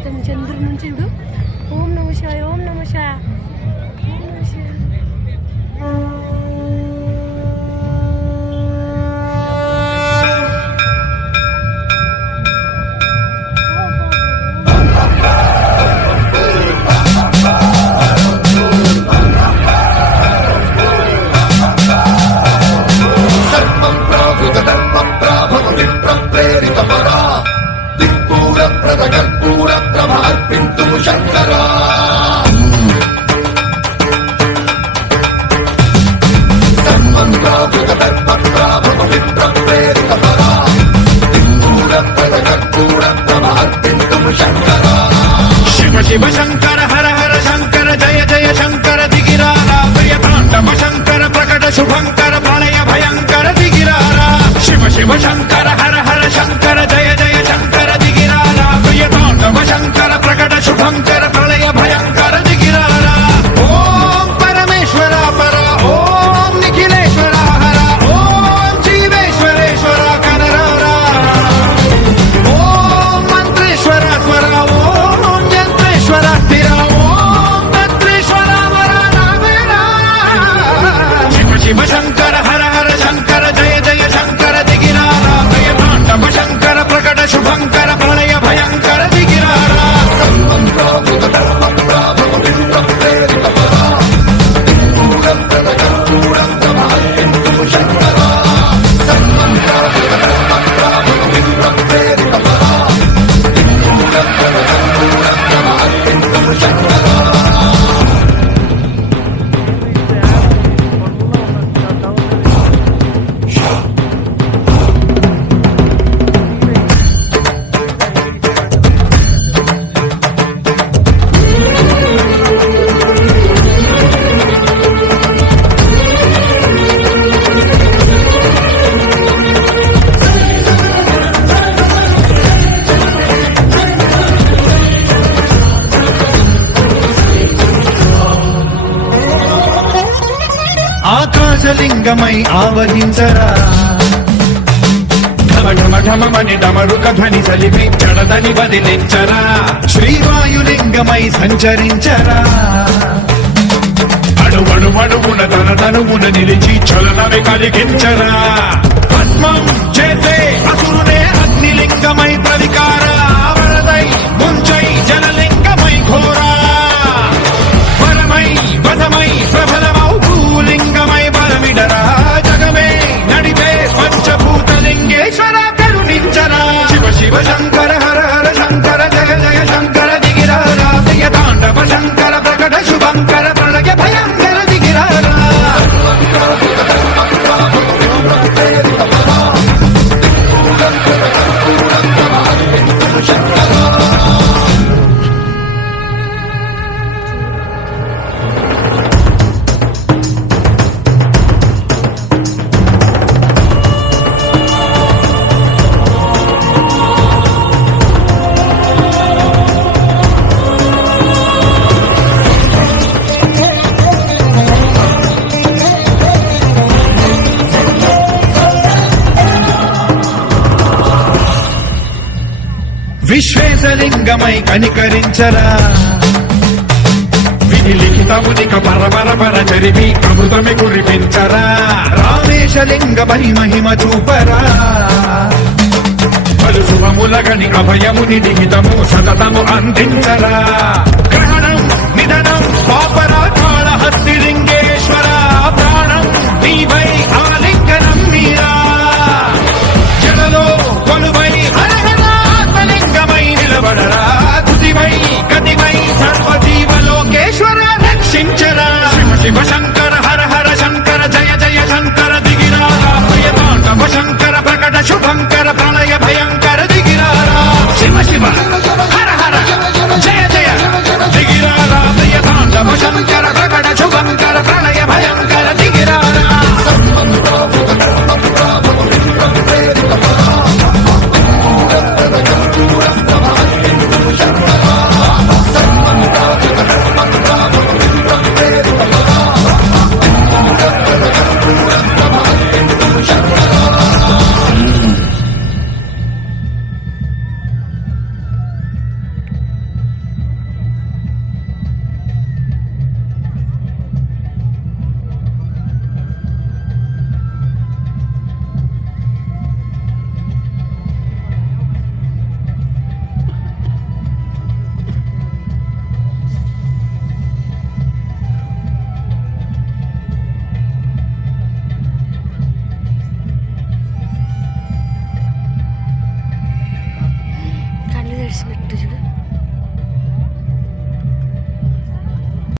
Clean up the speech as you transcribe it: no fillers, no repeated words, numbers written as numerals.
ఇతను చంద్రుడి నుంచి చూడు. ఓం నమ శివాయ, ఓం నమ శివాయ, ఓం నమ శివాయ. కర్పూర ప్రభార్పింతు శంకరా శివ శివ శంకర హర హర శంకర జయ జయ శంకర దిగిరారా ప్రియ తాండవ శంకర ప్రకట శుభంకర ప్రళయ భయంకర దిగిరారా శివ శివ శంకర హర హర శంకర జయ జయ శంకర దిగిరారా ప్రియ తాండవ శంకర ప్రకట శుభంకర ప్రళయ భయంకర దిగిరారా ఓం పరమేశ్వర పర ఓం నిఖిలేశ్వర హర ఓం జీవేశ్వరేశ్వర కనరారా ఓం మంత్రేశ్వర స్వర ఓం యంత్రేశ్వర స్థిర ఓం తంత్రేశ్వర వర నామేరా శివ శివ శంకర హర హర శంకర జయ జయ శంకర దిగిరారా ప్రియ తాండవ శంకర ప్రకట శుభంకర ప్రళయ భయంకర దిగిరారా ఆకాశలింగమై ఆవహించరా ఢమఢమఢమని డమరుక ధ్వని సలిపి చడదని వదిలించరా శ్రీవాయులింగమై సంచరించరా అడువడువడువున తన తనువున నిలిచి చలనమే కలిగించరా భస్మం చేసే అసురునే అగ్నిలింగమై ప్రవికార వరదై ముంచై జలలింగమై ఘోరా వరమై వదమై ప్రబలమౌ భూలింగమై బలమిడరా జగమే నడిపే పంచభూతలింగేశ్వర కరుణించరా శివ శివ శంకర హర హర శంకర జయ జయ శంకర దిగిరారా ప్రియ తాండవ శంకర ప్రకట శుభంకర ప్రళయ భయంకర దిగిరారా విశ్వేశలింగమై కనికరించరా విధి లిఖితమునిక పరపర చరివి అమృతమి కురిపించరా రామేశలింగమై మహిమ చూపరా పలు శుభములగని అభయముని నిహితము సతతము అందించరా